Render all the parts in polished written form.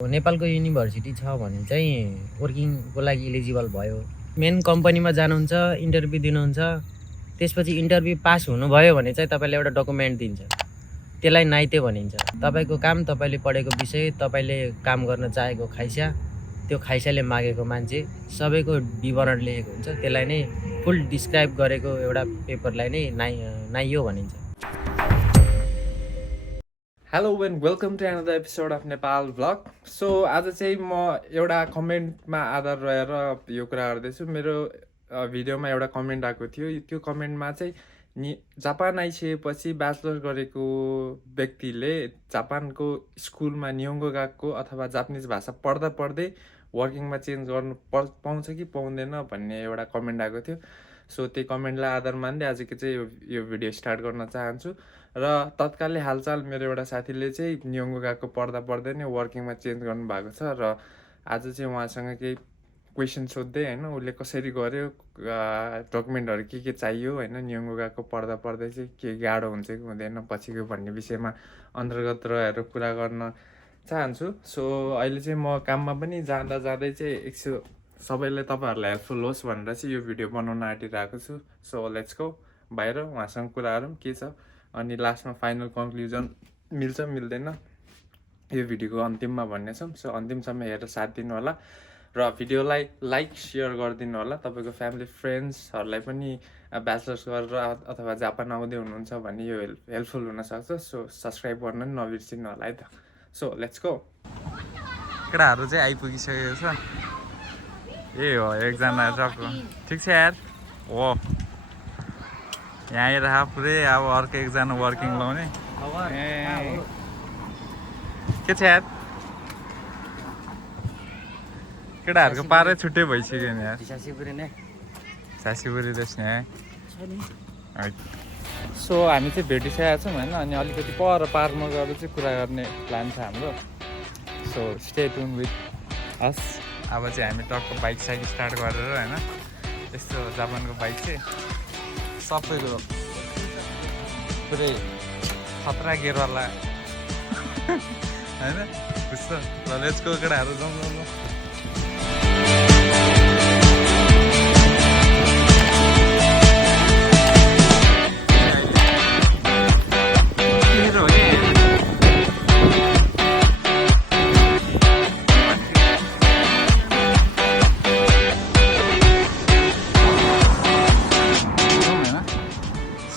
नेपालको युनिभर्सिटी छ भने चाहिँ वर्किङको लागि इलिजिबल भयो। मेन कम्पनीमा जानुहुन्छ, इन्टरभ्यू दिनुहुन्छ, त्यसपछि इन्टरभ्यू पास हुनुभयो भने चाहिँ तपाईँले एउटा डकुमेन्ट दिन्छ, त्यसलाई नाइते भनिन्छ। तपाईँको काम, तपाईँले पढेको विषय, तपाईँले काम गर्न चाहेको खाइसा, त्यो खाइसाले मागेको मान्छे सबैको विवरण लेखेको हुन्छ, त्यसलाई नै फुल डिस्क्राइब गरेको एउटा पेपरलाई नै नाइयो भनिन्छ। Hello and welcome to another episode of Nepal vlog. So आज चाहिँ म एउटा कमेन्टमा आधार रहेर यो कुरा गर्दैछु। मेरो भिडियोमा एउटा कमेन्ट आएको थियो। त्यो कमेन्टमा चाहिँ जापान आइसकेपछि ब्याचलर गरेको व्यक्तिले जापानको स्कुलमा नियोङ्गो गएको अथवा जापानिज भाषा पढ्दा पढ्दै वर्किङमा चेन्ज गर्नु पाउँछ कि पाउँदैन भन्ने एउटा कमेन्ट आएको थियो। सो त्यही कमेन्टलाई आधार मान्दै आजको चाहिँ यो भिडियो स्टार्ट गर्न चाहन्छु। र तत्कालै हालचाल मेरो एउटा साथीले चाहिँ नियोङ्गो गएको पढ्दा पढ्दै नै वर्किङमा चेन्ज गर्नुभएको छ र आज चाहिँ उहाँसँग केही क्वेसन सोध्दै होइन, उसले कसरी गर्यो, डकुमेन्टहरू के चाहियो होइन, नियोङ्गो गएको पढ्दा पढ्दै चाहिँ के गाह्रो हुन्छ कि हुँदैन पछिको भन्ने विषयमा अन्तर्गत रहेर कुरा गर्न चाहन्छु। सो अहिले चाहिँ म काममा पनि जाँदा जाँदै चाहिँ एकछिन सबैलाई तपाईँहरूलाई हेल्पफुल होस् भनेर चाहिँ यो भिडियो बनाउन आँटिरहेको छु। सो लेट्स गो बाहिर, उहाँसँग कुराहरू के छ अनि लास्टमा फाइनल कन्क्लुजन मिल्छ मिल्दैन यो भिडियोको अन्तिममा भन्नेछौँ। सो अन्तिमसम्म हेरेर साथ दिनु होला र भिडियोलाई लाइक सेयर गरिदिनु होला। तपाईँको फ्यामिली फ्रेन्ड्सहरूलाई पनि ब्याचलर्स गरेर अथवा जापान आउँदै हुनुहुन्छ भने यो हेल्पफुल हुनसक्छ। सो सब्सक्राइब गर्न पनि नबिर्सिनु होला है त। So let's go. केटाहरू चाहिँ आइपुगिसकेको छ। ए हो एकजना टक्क ठिक छ यार। हो यहाँ रह पुरै अब अर्को एकजना वर्किङ लाउने। ए के छ यार, केटाहरूको पारै छुट्टै भइसक्यो नि यार। सासीपुरी रहेछ नि है। सो हामी चाहिँ भेटिसकेका छौँ होइन, अनि अलिकति पर पार्कमा गएर चाहिँ कुरा गर्ने प्लान छ हाम्रो। So stay tune with us. अब चाहिँ हामी टक्क बाइक साइक स्टार्ट गरेर होइन, यस्तो जापानको बाइक चाहिँ सबैको पुरै खतरा गेरवाला होइन बुझ्छ। ल लेट्स गो केटाहरू, जाउँ जाउँ जाउँ।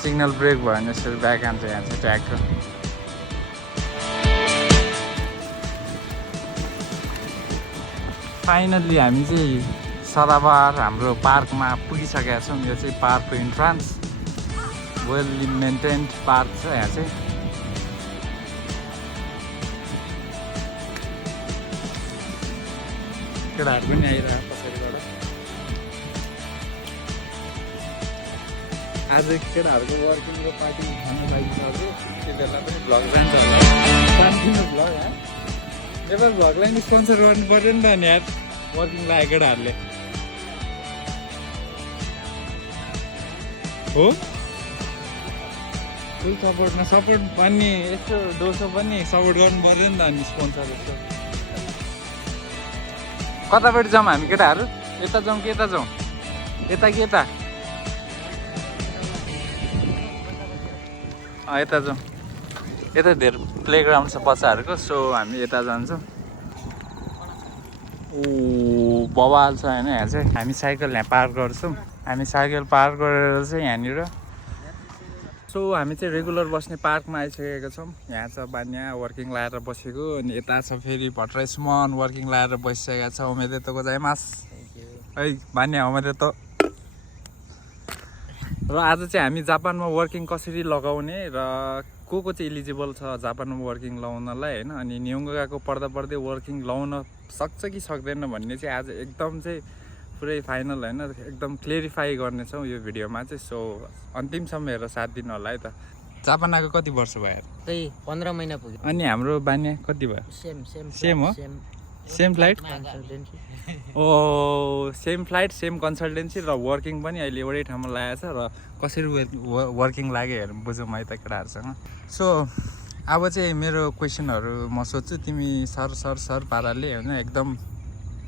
सिग्नल ब्रेक भयो भने यसरी ब्याक आन्छ यहाँ चाहिँ ट्र्याक्टर। फाइनल्ली हामी चाहिँ सदाबार हाम्रो पार्कमा पुगिसकेका छौँ। यो चाहिँ पार्कको इन्ट्रान्स, वेल मेन्टेन्ड पार्क छ यहाँ चाहिँ। केटाहरू पनि आइरहेको पछाडिबाट। आज केटाहरूको वर्किङको पार्टी खानु लागिसक्यो, त्यो बेला पनि भ्लग जान्छ होला। सानो भ्लग यार, नेपाल भ्लगलाई नि स्पोन्सर गर्नु पऱ्यो नि त नि यार, वर्किङ लागेको केटाहरूले हो। फुल सपोर्टमा सपोर्ट पनि यस्तो डोसो पनि सपोर्ट गर्नु पऱ्यो नि त अनि स्पोन्सर यस्तो। कतापट्टि जाउँ हामी केटाहरू? यता जाउँ कि यता जाउँ? यता कि यता? यता जाउँ। यता धेरै प्लेग्राउन्ड छ बच्चाहरूको। सो हामी यता जान्छौँ। ओ बवाल छ होइन यहाँ चाहिँ। हामी साइकल यहाँ पार्क गर्छौँ। हामी साइकल पार्क गरेर चाहिँ यहाँनिर। सो हामी चाहिँ रेगुलर बस्ने पार्कमा आइसकेका छौँ। यहाँ छ बान्या वर्किङ लाएर बसेको, अनि यता छ फेरि भट्टराई सुमन वर्किङ लाएर बसिसकेका छ। उमेर त गोजाइमास है बान्या उमेर त। र आज चाहिँ हामी जापानमा वर्किङ कसरी लगाउने र को चाहिँ इलिजिबल छ जापानमा वर्किङ लगाउनलाई होइन, अनि नियोङ्गो गएको पढ्दा पढ्दै वर्किङ लगाउन सक्छ कि सक्दैन भन्ने चाहिँ आज एकदम चाहिँ पुरै फाइनल होइन, एकदम क्लियरिफाई गर्नेछौँ यो भिडियोमा चाहिँ। सो अन्तिमसम्म हेरेर साथ दिनु होला है त। जापान आएको कति वर्ष भयो? त्यही 15 महिना पुग्यो। अनि हाम्रो बान्या कति भयो? सेम हो। सेम फ्लाइट ओ सेम फ्लाइट सेम कन्सल्टेन्सी र वर्किङ पनि अहिले एउटै ठाउँमा लागेको छ। र कसरी वर्किङ लाग्यो हेरौँ बुझौँ है त केटाहरूसँग। सो अब चाहिँ मेरो क्वेसनहरू म सोध्छु, तिमी सर पाराले होइन एकदम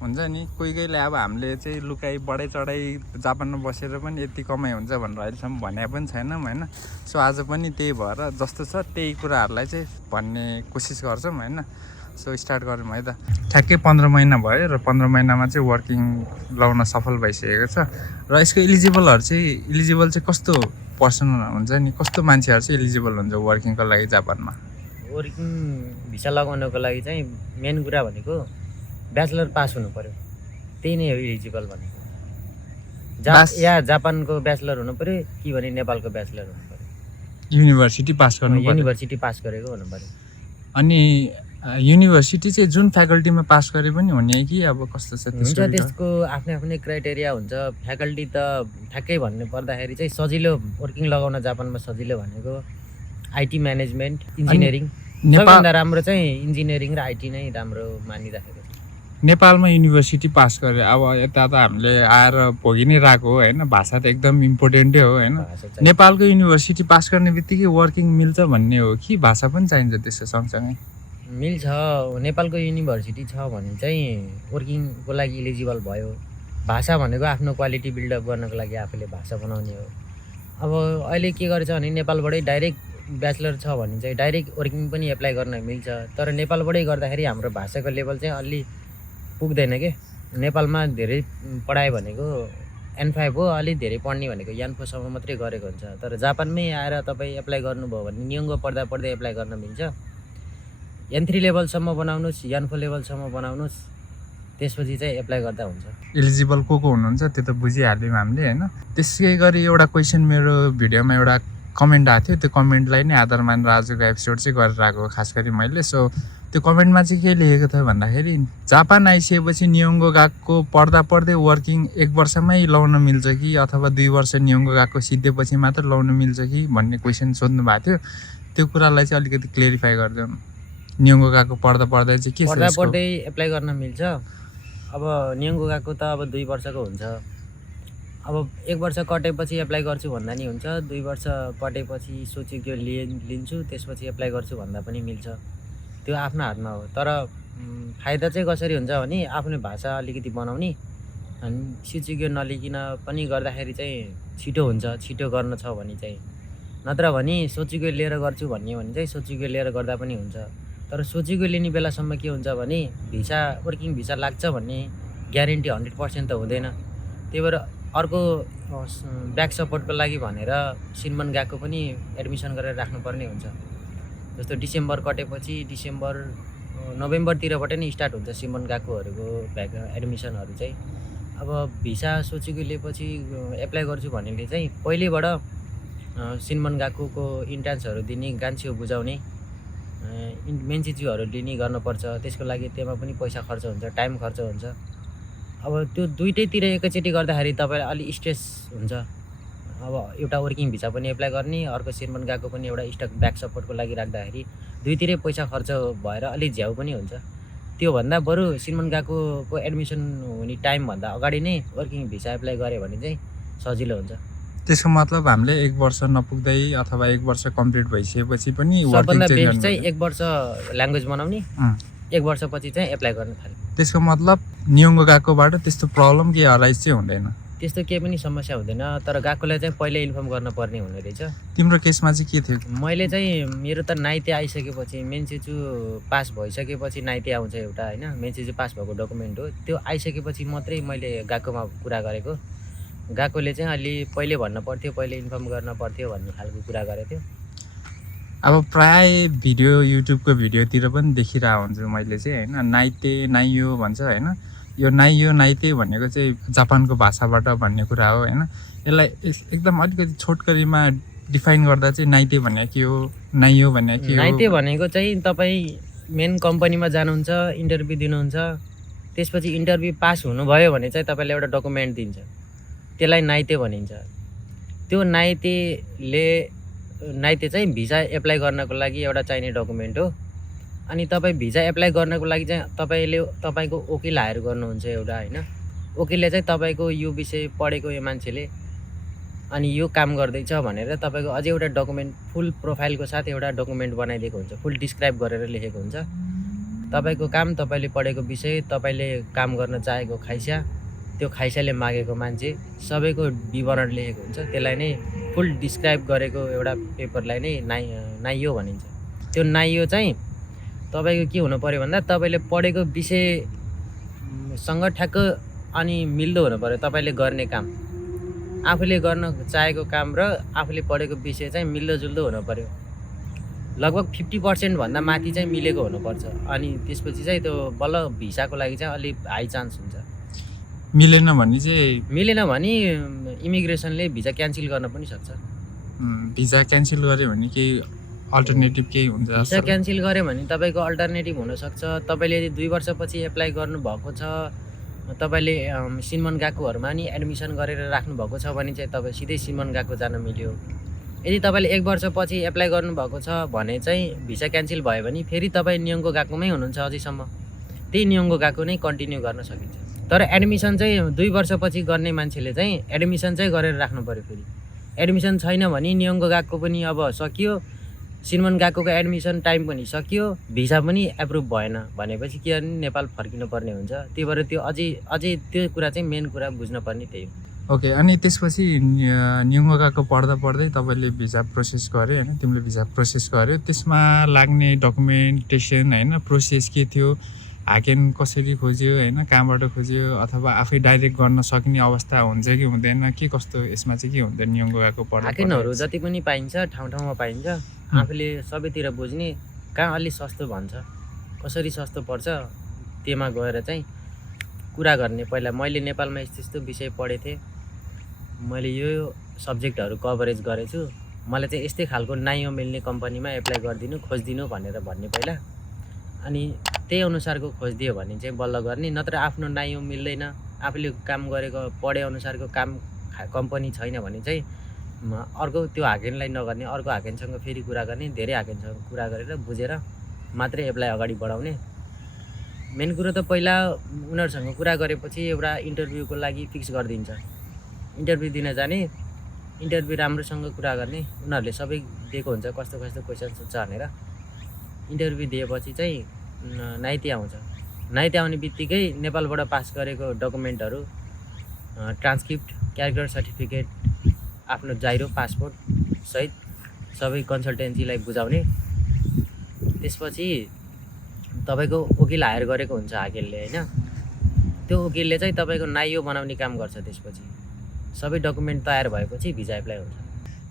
हुन्छ नि। कोहीले अब हामीले चाहिँ लुकाइ बढाइ चढाइ जापानमा बसेर पनि यति कमाइ हुन्छ भनेर अहिलेसम्म भने पनि छैनौँ होइन। सो आज पनि त्यही भएर जस्तो छ त्यही कुराहरूलाई चाहिँ भन्ने कोसिस गर्छौँ होइन। सो स्टार्ट गरौँ है त। ठ्याक्कै 15 महिना भयो र 15 महिनामा चाहिँ वर्किङ लाउन सफल भइसकेको छ। र यसको इलिजिबल चाहिँ कस्तो पर्सन हुन्छ नि, कस्तो मान्छेहरू चाहिँ इलिजिबल हुन्छ वर्किङको लागि जापानमा? वर्किङ भिसा लगाउनको लागि चाहिँ मेन कुरा भनेको ब्याचलर पास हुनु पर्यो, त्यही नै हो इलिजिबल भनेको। या जापानको ब्याचलर हुनु पर्यो कि भने नेपालको ब्याचलर हुनु पर्यो, युनिभर्सिटी पास गर्नु पर्यो। युनिभर्सिटी पास गरेको हुनु पर्यो। अनि युनिभर्सिटी चाहिँ जुन फ्याकल्टीमा पास गरे पनि हुने कि अब कस्तो छ हुन्छ? त्यसको आफ्नै आफ्नै क्राइटेरिया हुन्छ। फ्याकल्टी त ठ्याक्कै भन्नु पर्दाखेरि चाहिँ सजिलो वर्किङ लगाउन जापानमा सजिलो भनेको आइटी म्यानेजमेन्ट, इन्जिनियरिङ। सबैभन्दा राम्रो चाहिँ इन्जिनियरिङ र आइटी नै राम्रो मानिराखेको छ। नेपालमा युनिभर्सिटी पास गरे अब यता त हामीले आएर भोगि नै रहेको हो होइन। भाषा त एकदम इम्पोर्टेन्टै हो होइन। नेपालको युनिभर्सिटी पास गर्ने बित्तिकै वर्किङ मिल्छ भन्ने हो कि भाषा पनि चाहिन्छ त्यसको सँगसँगै? मिल्छ। नेपालको युनिभर्सिटी छ भने चाहिँ वर्किङको लागि इलिजिबल भयो। भाषा भनेको आफ्नो क्वालिटी बिल्डअप गर्नको लागि आफूले भाषा बनाउने हो। अब अहिले के गरेछ भने नेपालबाटै डाइरेक्ट ब्याचलर छ भने चाहिँ डाइरेक्ट वर्किङ पनि एप्लाई गर्न मिल्छ। तर नेपालबाटै गर्दाखेरि हाम्रो भाषाको लेभल चाहिँ अलि पुग्दैन के। नेपालमा धेरै पढायो भनेको N5 हो, अलि धेरै पढ्ने भनेको यान4सम्म मात्रै गरेको हुन्छ। तर जापानमै आएर तपाईँ एप्लाई गर्नुभयो भने नियङ्गो पढ्दा पढ्दै एप्लाई गर्न मिल्छ। N3 लेभलसम्म बनाउनुहोस्, यान4 लेभलसम्म बनाउनुहोस्, त्यसपछि चाहिँ एप्लाई गर्दा हुन्छ। इलिजिबल को हुनुहुन्छ त्यो त बुझिहाल्यौँ हामीले होइन। त्यसै गरी एउटा क्वेसन मेरो भिडियोमा एउटा कमेन्ट आएको थियो, त्यो कमेन्टलाई नै आधार मानेर आजको एपिसोड चाहिँ गरेर आएको खास गरी मैले। सो त्यो कमेन्टमा चाहिँ के लेखेको थियो भन्दाखेरि जापान आइसकेपछि नियोङ्गो गएको पढ्दा पढ्दै वर्किङ 1 वर्षमै लाउन मिल्छ कि अथवा 2 वर्ष नियोङ्गो गएको सिद्धेपछि मात्र लाउन मिल्छ कि भन्ने क्वेसन सोध्नु भएको थियो। त्यो कुरालाई चाहिँ अलिकति क्लियरिफाई गरिदिउँ। नियोङ्गो गएको पढ्दा पढ्दै चाहिँ के पढ्दा पढ्दै एप्लाई गर्न मिल्छ। अब नियोङ्गो गएको त अब 2 वर्षको हुन्छ। अब 1 वर्ष कटेपछि एप्लाई गर्छु भन्दा नि हुन्छ, 2 वर्ष कटेपछि सोचेको लिन्छु त्यसपछि एप्लाई गर्छु भन्दा पनि मिल्छ। त्यो आफ्नो हातमा हो। तर फाइदा चाहिँ कसरी हुन्छ भने आफ्नो भाषा अलिकति बनाउने अनि सिचुएको नलिकन पनि गर्दाखेरि चाहिँ छिटो हुन्छ। छिटो गर्न छ भने चाहिँ, नत्र भने सोचेको लिएर गर्छु भन्ने भने चाहिँ सोचेको लिएर गर्दा पनि हुन्छ। तर सोचेको लिने बेलासम्म के हुन्छ भने वर्किङ भिसा लाग्छ भन्ने ग्यारेन्टी 100% त हुँदैन। त्यही भएर अर्को ब्याक सपोर्टको लागि भनेर सिनमन गएको पनि एडमिसन गरेर राख्नुपर्ने हुन्छ। जस्तो डिसेम्बर कटेपछि नोभेम्बरतिरबाट नै स्टार्ट हुन्छ सिनमन गएकोहरूको ब्याक एडमिसनहरू चाहिँ। अब भिसा सोचेको लिएपछि एप्लाई गर्छु भन्नेले चाहिँ पहिलेबाट सिनमन गएकोको इन्ट्रान्सहरू दिने, गान्सियो बुझाउने, मेन चिजहरू लिने गर्नुपर्छ। त्यसको लागि त्यसमा पनि पैसा खर्च हुन्छ, टाइम खर्च हुन्छ। अब त्यो दुइटैतिर एकैचोटि गर्दाखेरि तपाईँलाई अलिक स्ट्रेस हुन्छ। अब एउटा वर्किङ भिसा पनि एप्लाई गर्ने, अर्को सिनमन गएको पनि एउटा स्टक ब्याक सपोर्टको लागि राख्दाखेरि दुईतिरै पैसा खर्च भएर अलिक झ्याउ पनि हुन्छ। त्योभन्दा बरु सिनमन गएकोको एडमिसन हुने टाइमभन्दा अगाडि नै वर्किङ भिसा एप्लाई गऱ्यो भने चाहिँ सजिलो हुन्छ। त्यसको मतलब हामीले 1 वर्ष नपुग्दै अथवा 1 वर्ष कम्प्लिट भइसकेपछि पनि सबभन्दा बेस्ट चाहिँ 1 वर्ष ल्याङ्ग्वेज बनाउने, 1 वर्षपछि चाहिँ एप्लाई गर्न थाल्ने। त्यसको मतलब नियोङ्गो गएकोबाट त्यस्तो प्रब्लम के अराइज चाहिँ हुँदैन? त्यस्तो केही पनि समस्या हुँदैन। तर गएकोलाई चाहिँ पहिल्यै इन्फर्म गर्नुपर्ने हुने रहेछ। तिम्रो केसमा चाहिँ के थियो? मैले चाहिँ मेरो त नाइते आइसकेपछि, मेन्सेचु पास भइसकेपछि नाइते आउँछ एउटा होइन, मेन्सेचु पास भएको डकुमेन्ट हो। त्यो आइसकेपछि मात्रै मैले गएकोमा कुरा गरेको। गएकोले चाहिँ अलि पहिले भन्न पर्थ्यो, पहिले इन्फर्म गर्न पर्थ्यो भन्ने खालको कुरा गरेको थियो। अब प्राय भिडियो युट्युबको भिडियोतिर पनि देखिरहेको हुन्छु मैले चाहिँ होइन, नाइते नाइयो भन्छ होइन। यो नाइयो नाइते भनेको चाहिँ जापानको भाषाबाट भन्ने कुरा हो होइन। यसलाई एकदम अलिकति छोटकरीमा डिफाइन गर्दा चाहिँ नाइते भनेको के हो, नाइयो भनेको के हो? नाइते भनेको चाहिँ तपाईँ मेन कम्पनीमा जानुहुन्छ, इन्टरभ्यू दिनुहुन्छ, त्यसपछि इन्टरभ्यू पास हुनुभयो भने चाहिँ तपाईँले एउटा डकुमेन्ट दिन्छ, त्यसलाई नाइते भनिन्छ। त्यो नाइते चाहिँ भिसा एप्लाई गर्नको लागि एउटा चाहिने डकुमेन्ट हो। अनि तपाईँ भिसा एप्लाई गर्नको लागि चाहिँ तपाईँको वकिल हायर गर्नुहुन्छ एउटा होइन। वकिलले चाहिँ तपाईँको यो विषय पढेको यो मान्छेले अनि यो काम गर्दैछ भनेर तपाईँको अझै एउटा डकुमेन्ट फुल प्रोफाइलको साथ एउटा डकुमेन्ट बनाइदिएको हुन्छ, फुल डिस्क्राइब गरेर लेखेको हुन्छ। तपाईँको काम, तपाईँले पढेको विषय, तपाईँले काम गर्न चाहेको खाइसा, त्यो खाइसाले मागेको मान्छे सबैको विवरण लेखेको हुन्छ। त्यसलाई नै फुल डिस्क्राइब गरेको एउटा पेपरलाई नै नाइयो भनिन्छ। त्यो नाइयो चाहिँ तपाईँको के हुनु पऱ्यो भन्दा तपाईँले पढेको विषयसँग ठ्याक्क अनि मिल्दो हुनु पऱ्यो। तपाईँले गर्ने काम, आफूले गर्न चाहेको काम र आफूले पढेको विषय चाहिँ मिल्दोजुल्दो हुनु पऱ्यो। लगभग 50% भन्दा माथि चाहिँ मिलेको हुनुपर्छ। अनि त्यसपछि चाहिँ त्यो बल्ल भिसाको लागि चाहिँ अलिक हाई चान्स हुन्छ। मिलेन भने इमिग्रेसनले भिसा क्यान्सल गर्न पनि सक्छ। भिसा क्यान्सल गर्यो भने केही अल्टरनेटिभ केही हुन्छ? भिसा क्यान्सल गर्यो भने तपाईँको अल्टरनेटिभ हुनसक्छ। तपाईँले यदि 2 वर्षपछि एप्लाई गर्नुभएको छ, तपाईँले सिनमन गएकोहरूमा नि एडमिसन गरेर राख्नुभएको छ भने चाहिँ तपाईँ सिधै सिनमन गएको जान मिल्यो। यदि तपाईँले 1 वर्षपछि एप्लाई गर्नुभएको छ भने चाहिँ भिसा क्यान्सल भयो भने फेरि तपाईँ नियमको गएकोमै हुनुहुन्छ अझैसम्म, त्यही नियमको गएको नै कन्टिन्यू गर्न सकिन्छ। तर एडमिसन चाहिँ 2 वर्षपछि गर्ने मान्छेले चाहिँ एडमिसन चाहिँ गरेर राख्नु पऱ्यो। फेरि एडमिसन छैन भने नियमको गएको पनि अब सकियो, सिनमन गएकोको एडमिसन टाइम पनि सकियो, भिसा पनि एप्रुभ भएन भनेपछि के गर्ने, नेपाल फर्किनु पर्ने हुन्छ। त्यही भएर त्यो अझै त्यो कुरा चाहिँ मेन कुरा बुझ्नुपर्ने त्यही हो। ओके, अनि त्यसपछि नियमको गएको पढ्दा पढ्दै तपाईँले भिसा प्रोसेस गर्यो होइन, तिमीले भिसा प्रोसेस गर्यो, त्यसमा लाग्ने डकुमेन्टेसन होइन, प्रोसेस के थियो, हाकेन कसरी खोज्यो होइन, कहाँबाट खोज्यो, अथवा आफै डाइरेक्ट गर्न सक्ने अवस्था हुन्छ कि हुँदैन, के कस्तो यसमा चाहिँ के हुन्छ नियमको गएको पढ्दा? हाकेनहरू जति पनि पाइन्छ ठाउँ ठाउँमा पाइन्छ। आफूले सबैतिर बुझ्ने, कहाँ अलि सस्तो भन्छ, कसरी सस्तो पर्छ, त्यसमा गएर चाहिँ कुरा गर्ने। पहिला मैले नेपालमा यस्तो विषय पढेको थिएँ, मैले यो सब्जेक्टहरू कभरेज गरेछु, मलाई चाहिँ यस्तै खालको नाइयो मिल्ने कम्पनीमा एप्लाई गरिदिनु, खोजिदिनु भनेर भन्ने पहिला। अनि त्यही अनुसारको खोजिदियो भने चाहिँ बल्ल गर्ने। नत्र आफ्नो नाइयो मिल्दैन, आफूले काम गरेको पढे अनुसारको काम कम्पनी छैन भने चाहिँ अर्को त्यो हाकेनलाई नगर्ने, अर्को हाकेनसँग फेरि कुरा गर्ने, धेरै हाकेनसँग कुरा गरेर बुझेर मात्रै एप्लाई अगाडि बढाउने। मेन कुरो त पहिला उनीहरूसँग कुरा गरेपछि एउटा इन्टरभ्यूको लागि फिक्स गरिदिन्छ। इन्टरभ्यू दिन जाने, इन्टरभ्यू राम्रोसँग कुरा गर्ने, उनीहरूले सबै दिएको हुन्छ कस्तो कस्तो क्वेसन्स हुन्छ भनेर। इन्टरभ्यू दिएपछि चाहिँ नाइती आउँछ। नाइती आउने बित्तिकै नेपालबाट पास गरेको डकुमेन्टहरू, ट्रान्सक्रिप्ट, क्यारेक्टर सर्टिफिकेट, आफ्नो जाइरो, पासपोर्ट सहित सबै कन्सल्टेन्सीलाई बुझाउने। त्यसपछि तपाईँको वकिल हायर गरेको हुन्छ हाकेलले होइन, त्यो वकिलले चाहिँ तपाईँको नाइयो बनाउने काम गर्छ। त्यसपछि सबै डकुमेन्ट तयार भएपछि भिजा एप्लाई हुन्छ।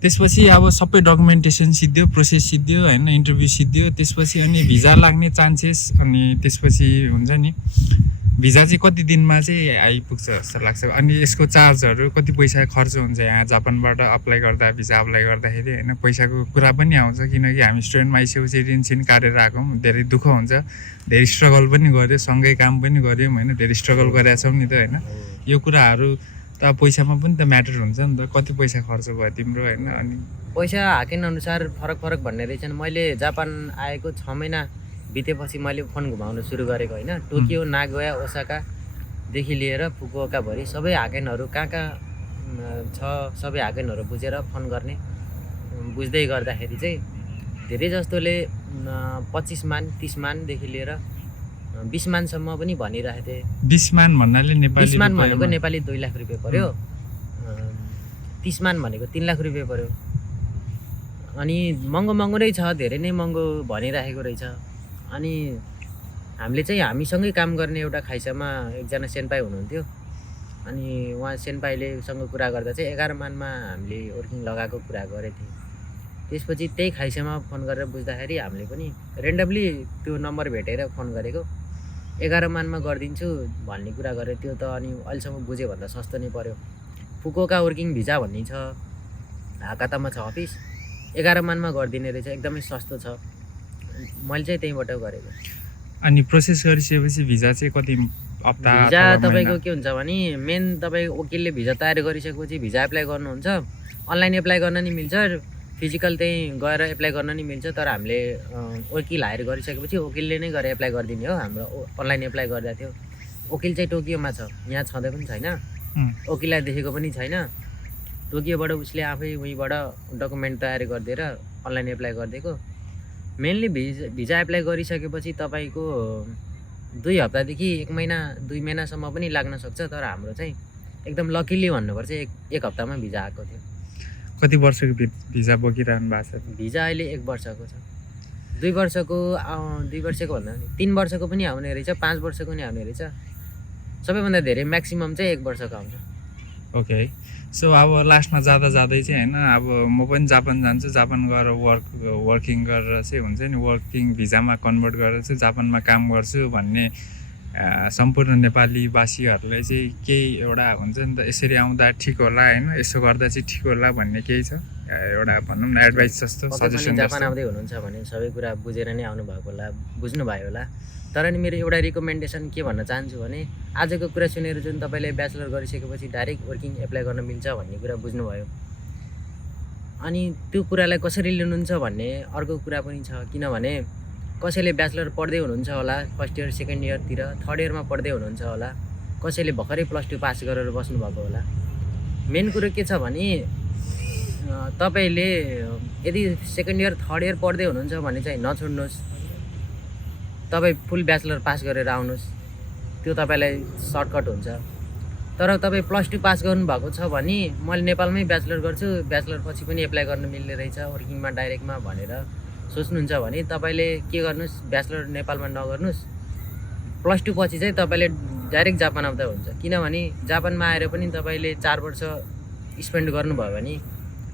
त्यसपछि अब सबै डकुमेन्टेसन सिद्धियो, प्रोसेस सिद्धियो होइन, इन्टरभ्यू सिद्धियो, त्यसपछि अनि भिजा लाग्ने चान्सेस, अनि त्यसपछि हुन्छ नि भिजा चाहिँ कति दिनमा चाहिँ आइपुग्छ जस्तो लाग्छ? अनि यसको चार्जहरू कति पैसा खर्च हुन्छ यहाँ जापानबाट अप्लाई गर्दा, भिजा अप्लाई गर्दाखेरि होइन? पैसाको कुरा पनि आउँछ, किनकि हामी स्टुडेन्टमा आइसकेपछि ऋण काटेर आएको, धेरै दुःख हुन्छ, धेरै स्ट्रगल पनि गऱ्यो, सँगै काम पनि गऱ्यौँ होइन, धेरै स्ट्रगल गरेका छौँ नि त होइन। यो कुराहरू त पैसामा पनि त म्याटर हुन्छ नि त, कति पैसा खर्च भयो तिम्रो होइन? अनि पैसा हाकेन अनुसार फरक भन्ने रहेछन्। मैले जापान आएको 6 महिना बितेपछि मैले फोन घुमाउनु सुरु गरेको होइन। टोकियो, नागोया, ओसाकादेखि लिएर फुकुओकाभरि सबै हाकेनहरू कहाँ छ सबै हाकेनहरू बुझेर फोन गर्ने। बुझ्दै गर्दाखेरि चाहिँ धेरै जस्तोले 25 मान 30 मानदेखि लिएर 20 मानसम्म पनि भनिरहेको थिएँ। 20 मान भन्नाले नेपाली 20 मान भनेको नेपाली 2 लाख रुपियाँ पऱ्यो, 30 मान भनेको 3 लाख रुपियाँ पऱ्यो। अनि महँगो नै छ, धेरै नै महँगो भनिरहेको रहेछ। अनि हामीले चाहिँ हामीसँगै काम गर्ने एउटा खाइसामा एकजना सेन्पाई हुनुहुन्थ्यो। अनि उहाँ सेन्पाईलेसँग कुरा गर्दा चाहिँ 11 मानमा हामीले वर्किङ लगाएको कुरा गरेको थिएँ। त्यसपछि त्यही खाइसामा फोन गरेर बुझ्दाखेरि हामीले पनि रेन्डमली त्यो नम्बर भेटेर फोन गरेको, 11 मानमा गरिदिन्छु भन्ने कुरा गरेँ। त्यो त अनि अहिलेसम्म बुझ्यो भन्दा सस्तो नै पऱ्यो। फुकुओका वर्किङ भिजा भन्ने छ, हाकातामा छ अफिस, 11 मानमा गरिदिने रहेछ, एकदमै सस्तो छ। मैले चाहिँ त्यहीँबाट गरेको। अनि प्रोसेस गरिसकेपछि भिजा चाहिँ कति हप्ता? भिजा तपाईँको के हुन्छ भने मेन तपाईँ वकिलले भिजा तयार गरिसकेपछि भिजा एप्लाई गर्नुहुन्छ। अनलाइन एप्लाई गर्न नि मिल्छ, फिजिकल त्यहीँ गएर एप्लाई गर्न नि मिल्छ। तर हामीले वकिल हायर गरिसकेपछि वकिलले नै गएर एप्लाई गरिदिने हो। हाम्रो अनलाइन एप्लाई गर्दा थियो। वकिल चाहिँ टोकियोमा छ, यहाँ छँदै पनि छैन, वकिललाई देखेको पनि छैन। टोकियोबाट उसले आफै उहीँबाट डकुमेन्ट तयारी गरिदिएर अनलाइन एप्लाई गरिदिएको। मेनली भिजा एप्लाई गरिसकेपछि तपाईँको 2 हप्तादेखि 1 महिना 2 महिनासम्म पनि लाग्न सक्छ। तर हाम्रो चाहिँ एकदम लकिली भन्नुपर्छ 1 हप्तामा भिजा आएको थियो। कति वर्षको भिजा बोकिरहनु भएको छ? भिजा अहिले 1 वर्षको छ। 2 वर्षको 2 वर्षको भन्दा पनि 3 वर्षको पनि आउने रहेछ, 5 वर्षको पनि आउने रहेछ। सबैभन्दा धेरै म्याक्सिमम चाहिँ 1 वर्षको आउँछ। ओके, सो अब लास्टमा जाँदै चाहिँ होइन, अब म पनि जापान जान्छु, जापान गएर वर्किङ गरेर चाहिँ हुन्छ नि, वर्किङ भिजामा कन्भर्ट गरेर चाहिँ जापानमा काम गर्छु भन्ने सम्पूर्ण नेपालीवासीहरूलाई चाहिँ केही एउटा हुन्छ नि त, यसरी आउँदा ठिक होला होइन, यसो गर्दा चाहिँ ठिक होला भन्ने केही छ एउटा भनौँ न एडभाइस जस्तो, सजेसन? जापान आउँदै हुनुहुन्छ भने सबै कुरा बुझेर नै आउनुभएको होला, बुझ्नुभयो होला। तर नि मेरो एउटा रिकमेन्डेसन के भन्न चाहन्छु भने आजको कुरा सुनेर जुन तपाईँले ब्याचलर गरिसकेपछि डाइरेक्ट वर्किङ एप्लाई गर्न मिल्छ भन्ने कुरा बुझ्नुभयो, अनि त्यो कुरालाई कसरी लिनुहुन्छ भन्ने अर्को कुरा पनि छ। किनभने कसैले ब्याचलर पढ्दै हुनुहुन्छ होला, फर्स्ट इयर सेकेन्ड इयरतिर, थर्ड इयरमा पढ्दै हुनुहुन्छ होला, कसैले भर्खरै +2 पास गरेर बस्नुभएको होला। मेन कुरो के छ भने तपाईँले यदि सेकेन्ड इयर थर्ड इयर पढ्दै हुनुहुन्छ भने चाहिँ नछोड्नुहोस्, तपाईँ फुल ब्याचलर पास गरेर आउनुहोस्, त्यो तपाईँलाई सर्टकट हुन्छ। तर तपाईँ +2 पास गर्नुभएको छ भने मैले नेपालमै ब्याचलर गर्छु, ब्याचलर पछि पनि एप्लाई गर्न मिल्ने रहेछ वर्किङमा डाइरेक्टमा भनेर सोच्नुहुन्छ भने तपाईँले के गर्नुहोस्, ब्याचलर नेपालमा नगर्नुहोस्, +2 पछि चाहिँ तपाईँले डाइरेक्ट जापान आउँदा हुन्छ। किनभने जापानमा आएर पनि तपाईँले 4 वर्ष स्पेन्ड गर्नुभयो भने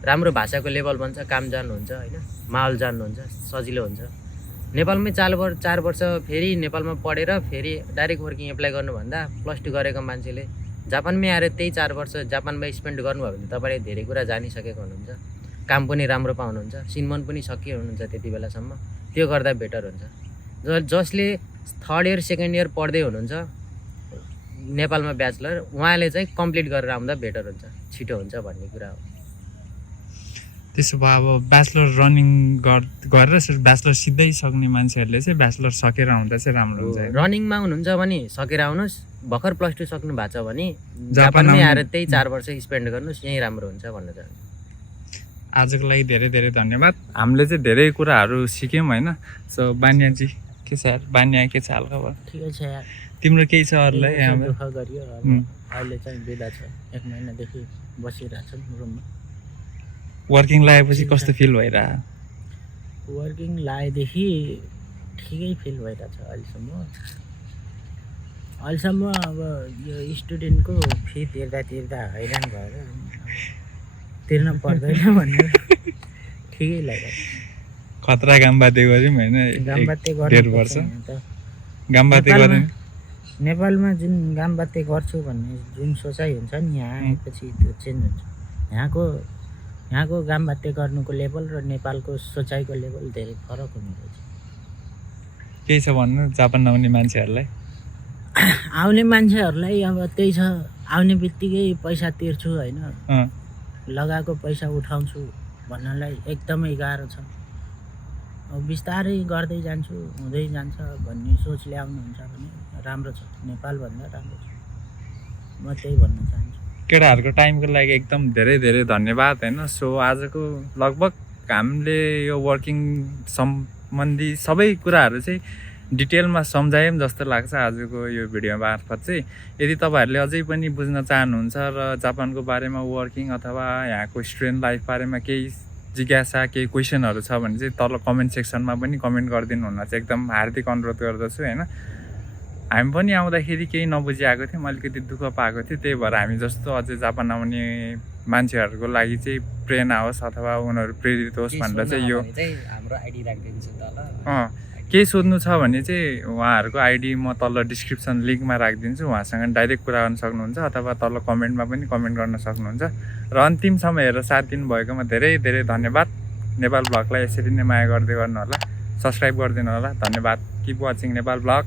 राम्रो भाषाको लेभल बन्छ, काम जान्नुहुन्छ होइन, माहौल जान्नुहुन्छ, सजिलो हुन्छ। नेपालमै 4 वर्ष फेरि नेपालमा पढेर फेरि डाइरेक्ट वर्किङ एप्लाई गर्नुभन्दा +2 गरेको मान्छेले जापानमै आएर त्यही 4 वर्ष जापानमै स्पेन्ड गर्नुभयो भने तपाईँले धेरै कुरा जानिसकेको हुनुहुन्छ, काम पनि राम्रो पाउनुहुन्छ, सिनमन पनि सकिए हुनुहुन्छ त्यति बेलासम्म। त्यो गर्दा बेटर हुन्छ। जसले थर्ड इयर सेकेन्ड इयर पढ्दै हुनुहुन्छ नेपालमा ब्याचलर, उहाँले चाहिँ कम्प्लिट गरेर आउँदा बेटर हुन्छ, छिटो हुन्छ भन्ने कुरा हो। त्यसो भए अब ब्याचलर रनिङ गरेर ब्याचलर सिधै सक्ने मान्छेहरूले चाहिँ ब्याचलर सकेर आउँदा चाहिँ राम्रो हुन्छ। रनिङमा हुनुहुन्छ भने सकेर आउनुहोस्, भर्खर +2 सक्नु भएको छ भने जापानमै आएर त्यही 4 वर्ष स्पेन्ड गर्नुहोस्, यहीँ राम्रो हुन्छ भन्न चाहन्छु। आजको लागि धेरै धेरै धन्यवाद। हामीले चाहिँ धेरै कुराहरू सिक्यौँ होइन। सो बान्याजी के छ यार? बान्या के छ हालखबर? ठिकै छ यार। तिम्रो केही छ अरूलाई? दुःख गरियो, अहिले चाहिँ बिदा छ, 1 महिनादेखि बसिरहेको छ रुममा। वर्किङ लगाएपछि कस्तो फिल भइरह? वर्किङ लगाएदेखि ठिकै फिल भइरहेछ अहिलेसम्म। अब यो स्टुडेन्टको फी तिर्दा हैरान भएर तिर्न पर्दैन भनेर ठिकै लागिरहेको। खतरा गामबाते गऱ्यौँ होइन, 1.5 वर्ष गामबाते गऱ्यौँ। नेपालमा जुन गामबाते गर्छु भन्ने जुन सोचाइ हुन्छ नि, यहाँ आएपछि त्यो चेन्ज हुन्छ। यहाँको गामबाते गर्नुको लेभल र नेपालको सोचाइको लेभल धेरै फरक हुने रहेछ। केही छ भन्नु जापान आउने मान्छेहरूलाई? आउने मान्छेहरूलाई अब त्यही छ, आउने बित्तिकै पैसा तिर्छु होइन, लगाएको पैसा उठाउँछु भन्नलाई एकदमै गाह्रो छ। अब बिस्तारै गर्दै जान्छु, हुँदै जान्छ भन्ने सोचले आउनुहुन्छ भने राम्रो छ, नेपालभन्दा राम्रो छ, म त्यही भन्न चाहन्छु। केटाहरूको टाइमको लागि एकदम धेरै धेरै धन्यवाद होइन। सो आजको लगभग हामीले यो वर्किङ सम्बन्धी सबै कुराहरू चाहिँ डिटेलमा सम्झायौँ जस्तो लाग्छ आजको यो भिडियो मार्फत चाहिँ। यदि तपाईँहरूले अझै पनि बुझ्न चाहनुहुन्छ र जापानको बारेमा, वर्किङ अथवा यहाँको स्टुडेन्ट लाइफ बारेमा केही जिज्ञासा, केही क्वेसनहरू छ भने चाहिँ तल कमेन्ट सेक्सनमा पनि कमेन्ट गरिदिनु हुन चाहिँ एकदम हार्दिक अनुरोध गर्दछु होइन। हामी पनि आउँदाखेरि केही नबुझिआएको थियौँ, अलिकति दुःख पाएको थियो, त्यही भएर हामी जस्तो अझै जापान आउने मान्छेहरूको लागि चाहिँ प्रेरणा होस् अथवा उनीहरू प्रेरित होस् भनेर चाहिँ यो हाम्रो आइडी राखिदिन्छु तल। केही सोध्नु छ भने चाहिँ उहाँहरूको आइडी म तल डिस्क्रिप्सन लिङ्कमा राखिदिन्छु, उहाँसँग डाइरेक्ट कुरा गर्न सक्नुहुन्छ अथवा तल कमेन्टमा पनि कमेन्ट गर्न सक्नुहुन्छ। र अन्तिमसम्म हेरेर साथ दिनुभएकोमा धेरै धेरै धन्यवाद। नेपाल भ्लगलाई यसरी नै माया गर्दै गर्नु होला, सब्सक्राइब गरिदिनु होला। धन्यवाद। Keep watching Nepal vlog.